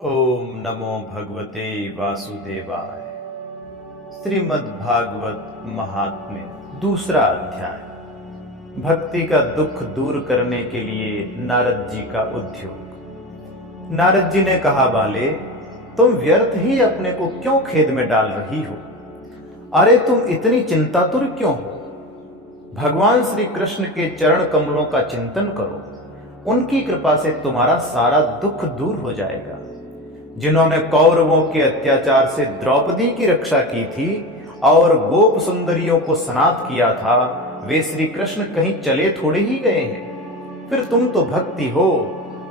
ओम नमो भगवते वासुदेवाय। श्रीमद् भागवत महात्म्य दूसरा अध्याय। भक्ति का दुख दूर करने के लिए नारद जी का उद्योग। नारद जी ने कहा, बाले, तुम व्यर्थ ही अपने को क्यों खेद में डाल रही हो? अरे तुम इतनी चिंतातुर क्यों हो? भगवान श्री कृष्ण के चरण कमलों का चिंतन करो, उनकी कृपा से तुम्हारा सारा दुख दूर हो जाएगा। जिन्होंने कौरवों के अत्याचार से द्रौपदी की रक्षा की थी और गोप सुंदरियों को सनाथ किया था, वे श्री कृष्ण कहीं चले थोड़े ही गए हैं। फिर तुम तो भक्ति हो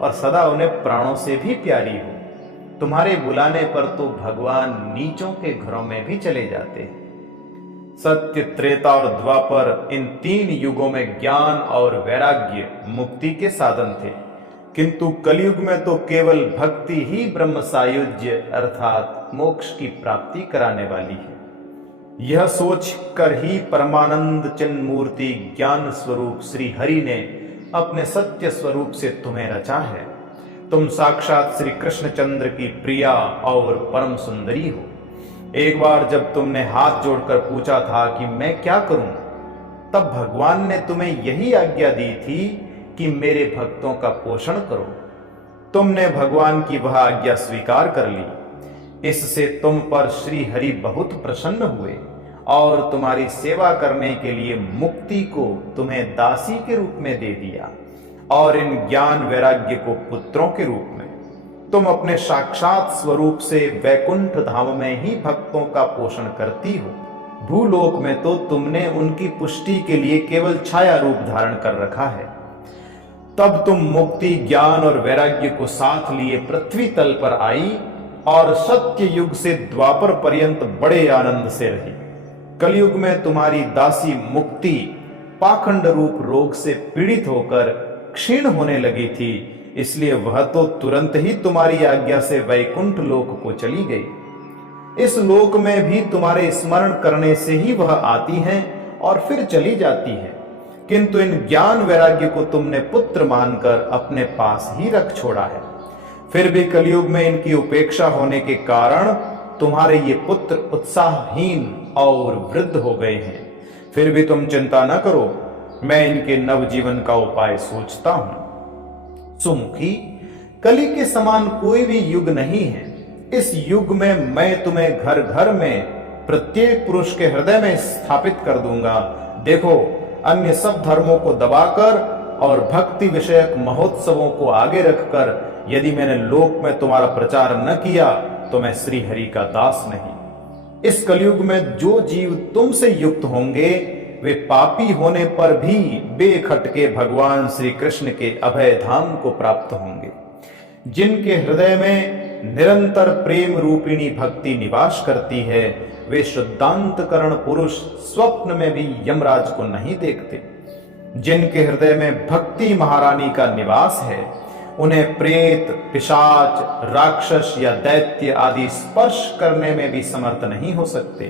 और सदा उन्हें प्राणों से भी प्यारी हो। तुम्हारे बुलाने पर तो भगवान नीचों के घरों में भी चले जाते हैं। सत्य, त्रेता और द्वापर, इन तीन युगों में ज्ञान और वैराग्य मुक्ति के साधन थे, किंतु कलयुग में तो केवल भक्ति ही ब्रह्म सायुज्य अर्थात मोक्ष की प्राप्ति कराने वाली है। यह सोच कर ही परमानंद चिन्ह मूर्ति ज्ञान स्वरूप श्री हरि ने अपने सत्य स्वरूप से तुम्हें रचा है। तुम साक्षात श्री कृष्णचंद्र की प्रिया और परम सुंदरी हो। एक बार जब तुमने हाथ जोड़कर पूछा था कि मैं क्या करूं, तब भगवान ने तुम्हें यही आज्ञा दी थी कि मेरे भक्तों का पोषण करो। तुमने भगवान की वह आज्ञा स्वीकार कर ली। इससे तुम पर श्री हरि बहुत प्रसन्न हुए और तुम्हारी सेवा करने के लिए मुक्ति को तुम्हें दासी के रूप में दे दिया और इन ज्ञान वैराग्य को पुत्रों के रूप में। तुम अपने साक्षात स्वरूप से वैकुंठ धाम में ही भक्तों का पोषण करती हो। भूलोक में तो तुमने उनकी पुष्टि के लिए केवल छाया रूप धारण कर रखा है। तब तुम मुक्ति, ज्ञान और वैराग्य को साथ लिए पृथ्वी तल पर आई और सत्य युग से द्वापर पर्यंत बड़े आनंद से रही। कलयुग में तुम्हारी दासी मुक्ति पाखंड रूप रोग से पीड़ित होकर क्षीण होने लगी थी, इसलिए वह तो तुरंत ही तुम्हारी आज्ञा से वैकुंठ लोक को चली गई। इस लोक में भी तुम्हारे स्मरण करने से ही वह आती हैं और फिर चली जाती है, किंतु इन ज्ञान वैराग्य को तुमने पुत्र मानकर अपने पास ही रख छोड़ा है। फिर भी कलयुग में इनकी उपेक्षा होने के कारण तुम्हारे ये पुत्र उत्साहहीन और वृद्ध हो गए हैं। फिर भी तुम चिंता न करो, मैं इनके नवजीवन का उपाय सोचता हूं। सुमुखी, कली के समान कोई भी युग नहीं है। इस युग में मैं तुम्हें घर घर में प्रत्येक पुरुष के हृदय में स्थापित कर दूंगा। देखो, अन्य सब धर्मों को दबाकर और भक्ति विषयक महोत्सवों को आगे रखकर यदि मैंने लोक में तुम्हारा प्रचार न किया तो मैं श्री हरि का दास नहीं। इस कलयुग में जो जीव तुमसे युक्त होंगे वे पापी होने पर भी बेखटके भगवान श्री कृष्ण के अभय धाम को प्राप्त होंगे। जिनके हृदय में निरंतर प्रेम रूपिणी भक्ति निवास करती है, वे शुद्धांतकरण पुरुष स्वप्न में भी यमराज को नहीं देखते। जिनके हृदय में भक्ति महारानी का निवास है, उन्हें प्रेत, पिशाच, राक्षस या दैत्य आदि स्पर्श करने में भी समर्थ नहीं हो सकते।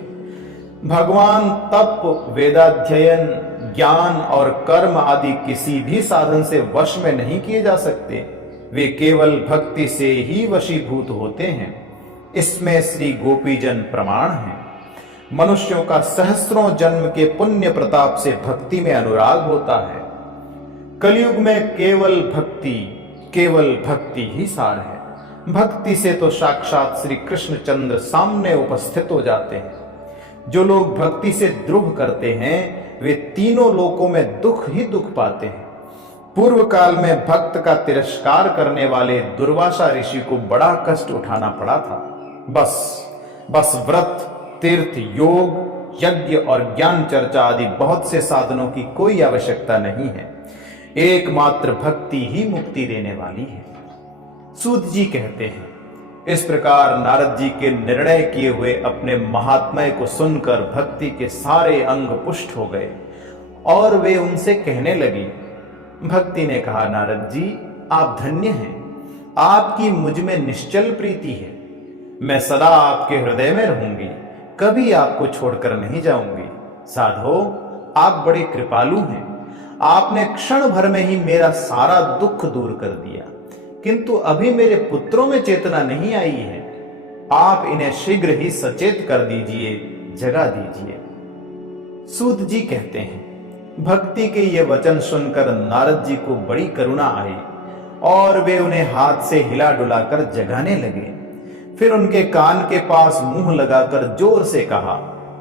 भगवान तप, वेदाध्ययन, ज्ञान और कर्म आदि किसी भी साधन से वश में नहीं किए जा सकते। वे केवल भक्ति से ही वशीभूत होते हैं। इसमें श्री गोपीजन प्रमाण हैं। मनुष्यों का सहस्रों जन्म के पुण्य प्रताप से भक्ति में अनुराग होता है। कलयुग में केवल भक्ति ही सार है। भक्ति से तो साक्षात श्री कृष्णचंद्र सामने उपस्थित हो जाते हैं। जो लोग भक्ति से द्रोह करते हैं वे तीनों लोकों में दुख ही दुख पाते हैं। पूर्व काल में भक्त का तिरस्कार करने वाले दुर्वासा ऋषि को बड़ा कष्ट उठाना पड़ा था। बस व्रत, तीर्थ, योग, यज्ञ और ज्ञान चर्चा आदि बहुत से साधनों की कोई आवश्यकता नहीं है। एकमात्र भक्ति ही मुक्ति देने वाली है। सूत जी कहते हैं, इस प्रकार नारद जी के निर्णय किए हुए अपने महात्म्य को सुनकर भक्ति के सारे अंग पुष्ट हो गए और वे उनसे कहने लगी। भक्ति ने कहा, नारद जी, आप धन्य हैं। आपकी मुझ में निश्चल प्रीति है। मैं सदा आपके हृदय में रहूंगी, कभी आपको छोड़कर नहीं जाऊंगी। साधो, आप बड़े कृपालु हैं। आपने क्षण भर में ही मेरा सारा दुख दूर कर दिया। किंतु अभी मेरे पुत्रों में चेतना नहीं आई है। आप इन्हें शीघ्र ही सचेत कर दीजिए, जगा दीजिए। सूत जी कहते हैं, भक्ति के ये वचन सुनकर नारद जी को बड़ी करुणा आई और वे उन्हें हाथ से हिला डुलाकर जगाने लगे। फिर उनके कान के पास मुंह लगाकर जोर से कहा,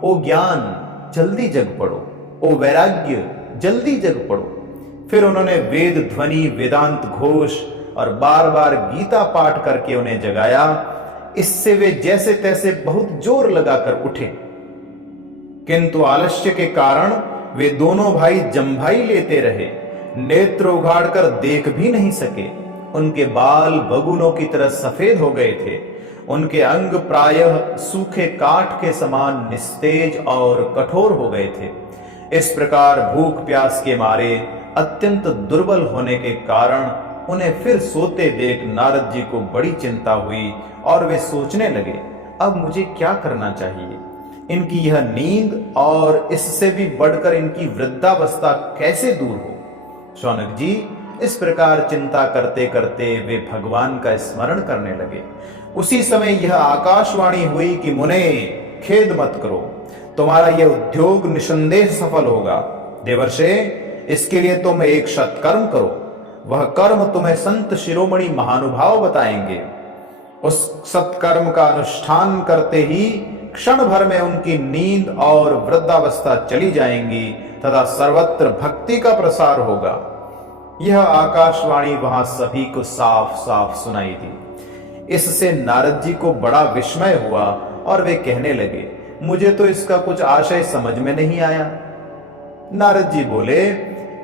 ओ ज्ञान जल्दी जग पड़ो, ओ वैराग्य जल्दी जग पड़ो। फिर उन्होंने वेद ध्वनि, वेदांत घोष और बार बार गीता पाठ करके उन्हें जगाया। इससे वे जैसे तैसे बहुत जोर लगाकर उठे, किंतु आलस्य के कारण वे दोनों भाई जम्भाई लेते रहे, नेत्र उघाड़कर देख भी नहीं सके। उनके बाल बगुलों की तरह सफेद हो गए थे। उनके अंग प्रायः सूखे काठ के समान निस्तेज और कठोर हो गए थे। इस प्रकार भूख प्यास के मारे अत्यंत दुर्बल होने के कारण उन्हें फिर सोते देख नारद जी को बड़ी चिंता हुई और वे सोचने लगे, अब मुझे क्या करना चाहिए। इनकी यह नींद और इससे भी बढ़कर इनकी वृद्धावस्था कैसे दूर हो। शौनक जी इस प्रकार चिंता करते करते वे भगवान का स्मरण करने लगे। उसी समय यह आकाशवाणी हुई कि मुने, खेद मत करो, तुम्हारा यह उद्योग निसंदेह सफल होगा। देवर्षे, इसके लिए तुम एक सत्कर्म करो। वह कर्म तुम्हें संत शिरोमणि महानुभाव बताएंगे। उस सत्कर्म का अनुष्ठान करते ही क्षण भर में उनकी नींद और वृद्धावस्था चली जाएंगी तथा सर्वत्र भक्ति का प्रसार होगा। यह आकाशवाणी वहां सभी को साफ साफ सुनाई दी। इससे नारद जी को बड़ा विस्मय हुआ और वे कहने लगे, मुझे तो इसका कुछ आशय समझ में नहीं आया। नारद जी बोले,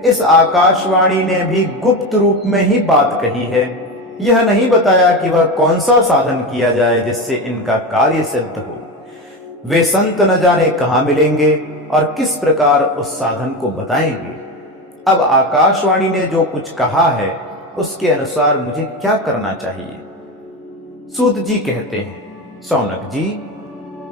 इस आकाशवाणी ने भी गुप्त रूप में ही बात कही है। यह नहीं बताया कि वह कौन सा साधन किया जाए जिससे इनका कार्य सिद्ध हो। वे संत न जाने कहां मिलेंगे और किस प्रकार उस साधन को बताएंगे। अब आकाशवाणी ने जो कुछ कहा है उसके अनुसार मुझे क्या करना चाहिए। सूत जी कहते हैं, शौनक जी,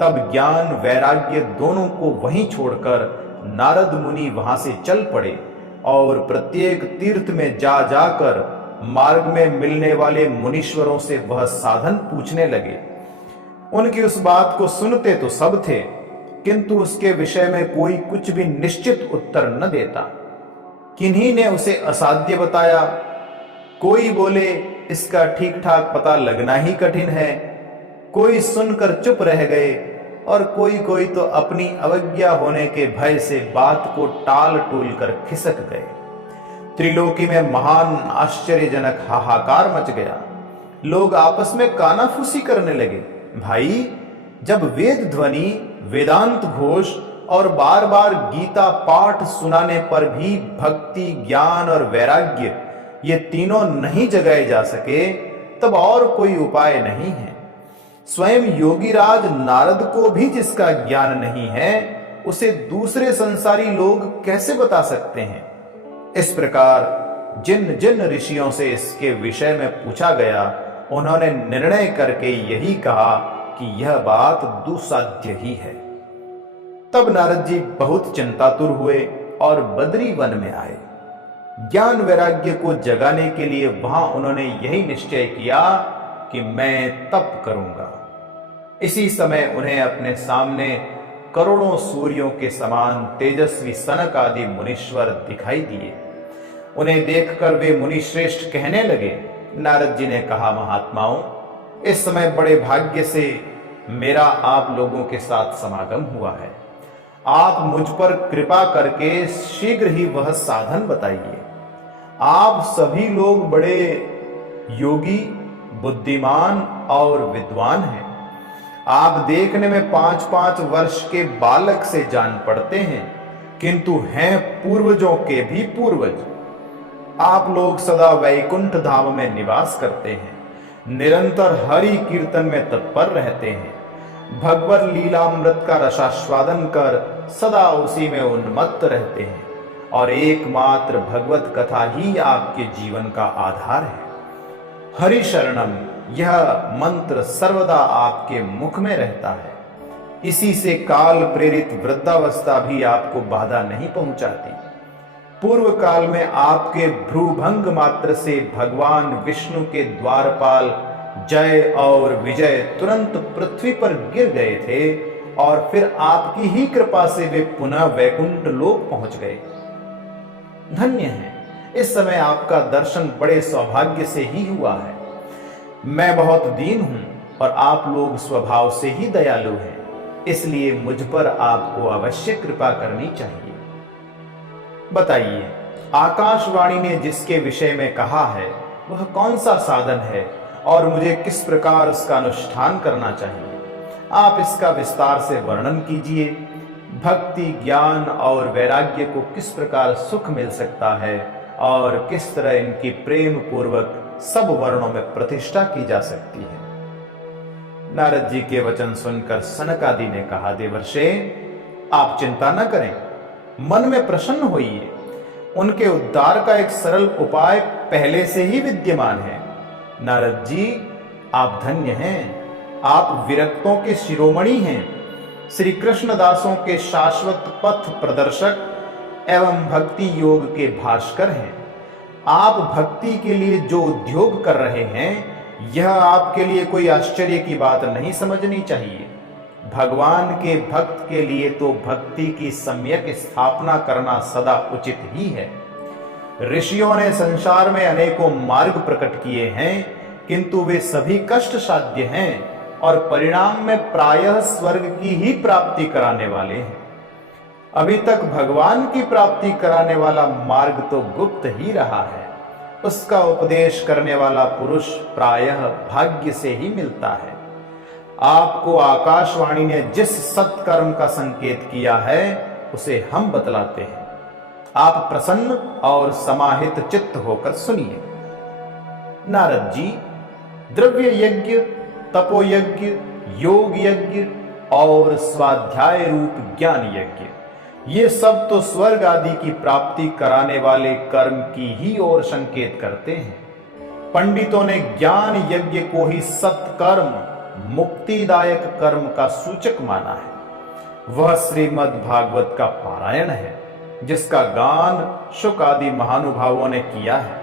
तब ज्ञान वैराग्य दोनों को वहीं छोड़कर नारद मुनि वहां से चल पड़े और प्रत्येक तीर्थ में जा जाकर मार्ग में मिलने वाले मुनीश्वरों से वह साधन पूछने लगे। उनकी उस बात को सुनते तो सब थे, किंतु उसके विषय में कोई कुछ भी निश्चित उत्तर न देता। किन्हीं ने उसे असाध्य बताया, कोई बोले इसका ठीक ठाक पता लगना ही कठिन है, कोई सुनकर चुप रह गए और कोई तो अपनी अवज्ञा होने के भय से बात को टाल टूल कर खिसक गए। त्रिलोकी में महान आश्चर्यजनक हाहाकार मच गया। लोग आपस में कानाफूसी करने लगे। भाई, जब वेद ध्वनि, वेदांत घोष और बार बार गीता पाठ सुनाने पर भी भक्ति, ज्ञान और वैराग्य ये तीनों नहीं जगाए जा सके, तब और कोई उपाय नहीं है। स्वयं योगीराज नारद को भी जिसका ज्ञान नहीं है, उसे दूसरे संसारी लोग कैसे बता सकते हैं। इस प्रकार जिन जिन ऋषियों से इसके विषय में पूछा गया, उन्होंने निर्णय करके यही कहा कि यह बात दुस्साध्य ही है। तब नारद जी बहुत चिंतातुर हुए और बद्री वन में आए। ज्ञान वैराग्य को जगाने के लिए वहां उन्होंने यही निश्चय किया कि मैं तप करूंगा। इसी समय उन्हें अपने सामने करोड़ों सूर्यों के समान तेजस्वी सनक आदि मुनीश्वर दिखाई दिए। उन्हें देखकर वे मुनिश्रेष्ठ कहने लगे। नारद जी ने कहा, महात्माओं, इस समय बड़े भाग्य से मेरा आप लोगों के साथ समागम हुआ है। आप मुझ पर कृपा करके शीघ्र ही वह साधन बताइए। आप सभी लोग बड़े योगी, बुद्धिमान और विद्वान हैं। आप देखने में 5-5 वर्ष के बालक से जान पड़ते हैं, किंतु हैं पूर्वजों के भी पूर्वज। आप लोग सदा वैकुंठ धाम में निवास करते हैं, निरंतर हरि कीर्तन में तत्पर रहते हैं, भगवत लीलामृत का रसास्वादन कर सदा उसी में उन्मत्त रहते हैं और एकमात्र भगवत कथा ही आपके जीवन का आधार है। हरि शरणम, यह मंत्र सर्वदा आपके मुख में रहता है। इसी से काल प्रेरित वृद्धावस्था भी आपको बाधा नहीं पहुंचाती। पूर्व काल में आपके भ्रूभंग मात्र से भगवान विष्णु के द्वारपाल जय और विजय तुरंत पृथ्वी पर गिर गए थे और फिर आपकी ही कृपा से वे पुनः वैकुंठ लोक पहुंच गए। धन्य है, इस समय आपका दर्शन बड़े सौभाग्य से ही हुआ है। मैं बहुत दीन हूं और आप लोग स्वभाव से ही दयालु हैं, इसलिए मुझ पर आपको अवश्य कृपा करनी चाहिए। बताइए, आकाशवाणी ने जिसके विषय में कहा है वह कौन सा साधन है और मुझे किस प्रकार उसका अनुष्ठान करना चाहिए? आप इसका विस्तार से वर्णन कीजिए। भक्ति, ज्ञान और वैराग्य को किस प्रकार सुख मिल सकता है और किस तरह इनकी प्रेम पूर्वक सब वर्णों में प्रतिष्ठा की जा सकती है। नारद जी के वचन सुनकर सनकादि ने कहा, देवर्षे, आप चिंता न करें, मन में प्रसन्न होइए। उनके उद्धार का एक सरल उपाय पहले से ही विद्यमान है। नारद जी, आप धन्य हैं। आप विरक्तों के शिरोमणि हैं, श्री कृष्णदासों के शाश्वत पथ प्रदर्शक एवं भक्ति योग के भास्कर हैं। आप भक्ति के लिए जो उद्योग कर रहे हैं, यह आपके लिए कोई आश्चर्य की बात नहीं समझनी चाहिए। भगवान के भक्त के लिए तो भक्ति की सम्यक स्थापना करना सदा उचित ही है। ऋषियों ने संसार में अनेकों मार्ग प्रकट किए हैं, किंतु वे सभी कष्ट साध्य हैं और परिणाम में प्रायः स्वर्ग की ही प्राप्ति कराने वाले हैं। अभी तक भगवान की प्राप्ति कराने वाला मार्ग तो गुप्त ही रहा है। उसका उपदेश करने वाला पुरुष प्रायः भाग्य से ही मिलता है। आपको आकाशवाणी ने जिस सत्कर्म का संकेत किया है उसे हम बतलाते हैं। आप प्रसन्न और समाहित चित्त होकर सुनिए। नारद जी, द्रव्य यज्ञ, तपोयज्ञ, योग यज्ञ और स्वाध्याय रूप ज्ञान यज्ञ, ये सब तो स्वर्ग आदि की प्राप्ति कराने वाले कर्म की ही ओर संकेत करते हैं। पंडितों ने ज्ञान यज्ञ को ही सत्कर्म, मुक्तिदायक कर्म का सूचक माना है। वह श्रीमद् भागवत का पारायण है, जिसका गान शुक आदि महानुभावों ने किया है।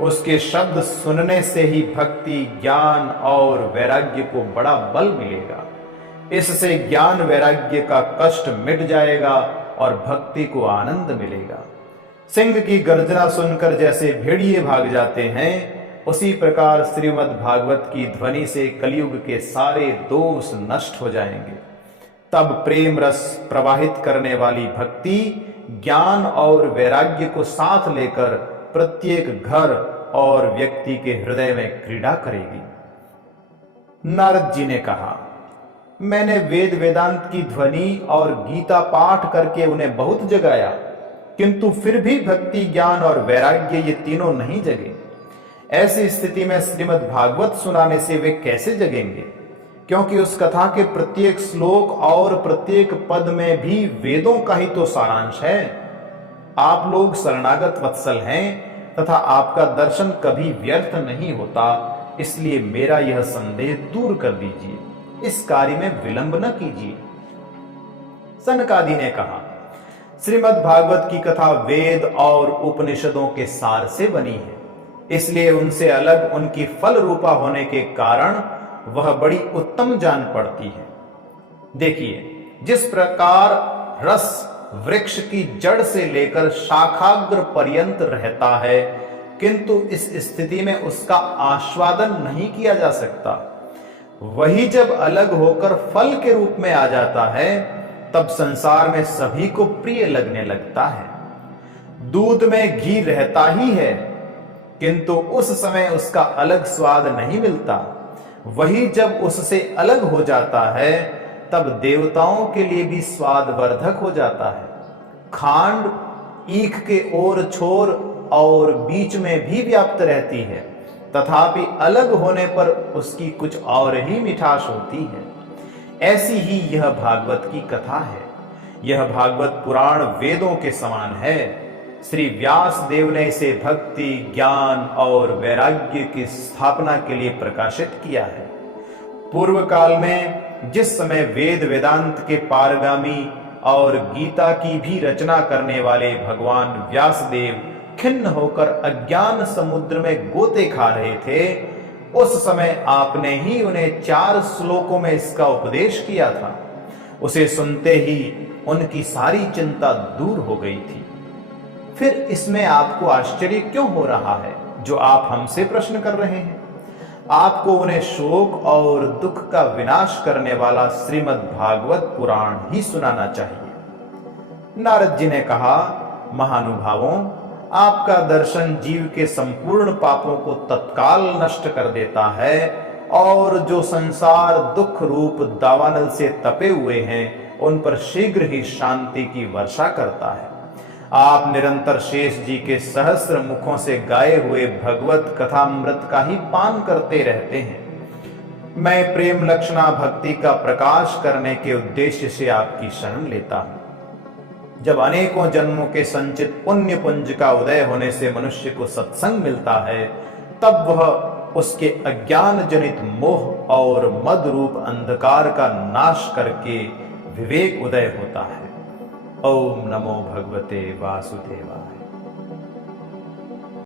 उसके शब्द सुनने से ही भक्ति, ज्ञान और वैराग्य को बड़ा बल मिलेगा। इससे ज्ञान वैराग्य का कष्ट मिट जाएगा और भक्ति को आनंद मिलेगा। सिंह की गर्जना सुनकर जैसे भेड़िए भाग जाते हैं, उसी प्रकार श्रीमद् भागवत की ध्वनि से कलयुग के सारे दोष नष्ट हो जाएंगे। तब प्रेम रस प्रवाहित करने वाली भक्ति, ज्ञान और वैराग्य को साथ लेकर प्रत्येक घर और व्यक्ति के हृदय में क्रीड़ा करेगी। नारद जी ने कहा, मैंने वेद वेदांत की ध्वनि और गीता पाठ करके उन्हें बहुत जगाया, किंतु फिर भी भक्ति, ज्ञान और वैराग्य ये तीनों नहीं जगे। ऐसी स्थिति में श्रीमद् भागवत सुनाने से वे कैसे जगेंगे? क्योंकि उस कथा के प्रत्येक श्लोक और प्रत्येक पद में भी वेदों का ही तो सारांश है। आप लोग शरणागत वत्सल हैं तथा आपका दर्शन कभी व्यर्थ नहीं होता, इसलिए मेरा यह संदेह दूर कर दीजिए। इस कार्य में विलंब न कीजिए। सनकादि ने कहा, श्रीमद् भागवत की कथा वेद और उपनिषदों के सार से बनी है, इसलिए उनसे अलग उनकी फल रूपा होने के कारण वह बड़ी उत्तम जान पड़ती है। देखिए, जिस प्रकार रस वृक्ष की जड़ से लेकर शाखाग्र पर्यंत रहता है, किंतु इस स्थिति में उसका आस्वादन नहीं किया जा सकता, वही जब अलग होकर फल के रूप में आ जाता है, तब संसार में सभी को प्रिय लगने लगता है। दूध में घी रहता ही है, किंतु उस समय उसका अलग स्वाद नहीं मिलता। वही जब उससे अलग हो जाता है, तब देवताओं के लिए भी स्वादवर्धक हो जाता है। खांड ईख के ओर छोर और बीच में भी व्याप्त रहती है, तथापि अलग होने पर उसकी कुछ और ही मिठास होती है। ऐसी ही यह भागवत की कथा है। यह भागवत पुराण वेदों के समान है। श्री व्यास देव ने इसे भक्ति, ज्ञान और वैराग्य की स्थापना के लिए प्रकाशित किया है। पूर्व काल में जिस समय वेद वेदांत के पारगामी और गीता की भी रचना करने वाले भगवान व्यासदेव खिन्न होकर अज्ञान समुद्र में गोते खा रहे थे, उस समय आपने ही उन्हें 4 श्लोकों में इसका उपदेश किया था। उसे सुनते ही उनकी सारी चिंता दूर हो गई थी। फिर इसमें आपको आश्चर्य क्यों हो रहा है जो आप हमसे प्रश्न कर रहे हैं? आपको उन्हें शोक और दुख का विनाश करने वाला श्रीमद् भागवत पुराण ही सुनाना चाहिए। नारद जी ने कहा, महानुभावों, आपका दर्शन जीव के संपूर्ण पापों को तत्काल नष्ट कर देता है और जो संसार दुख रूप दावानल से तपे हुए हैं उन पर शीघ्र ही शांति की वर्षा करता है। आप निरंतर शेष जी के सहस्र मुखों से गाए हुए भगवत कथामृत का ही पान करते रहते हैं। मैं प्रेम लक्षणा भक्ति का प्रकाश करने के उद्देश्य से आपकी शरण लेता हूं। जब अनेकों जन्मों के संचित पुण्य पुंज का उदय होने से मनुष्य को सत्संग मिलता है, तब वह उसके अज्ञान जनित मोह और मद रूप अंधकार का नाश करके विवेक उदय होता है। ओम नमो भगवते वासुदेवाय।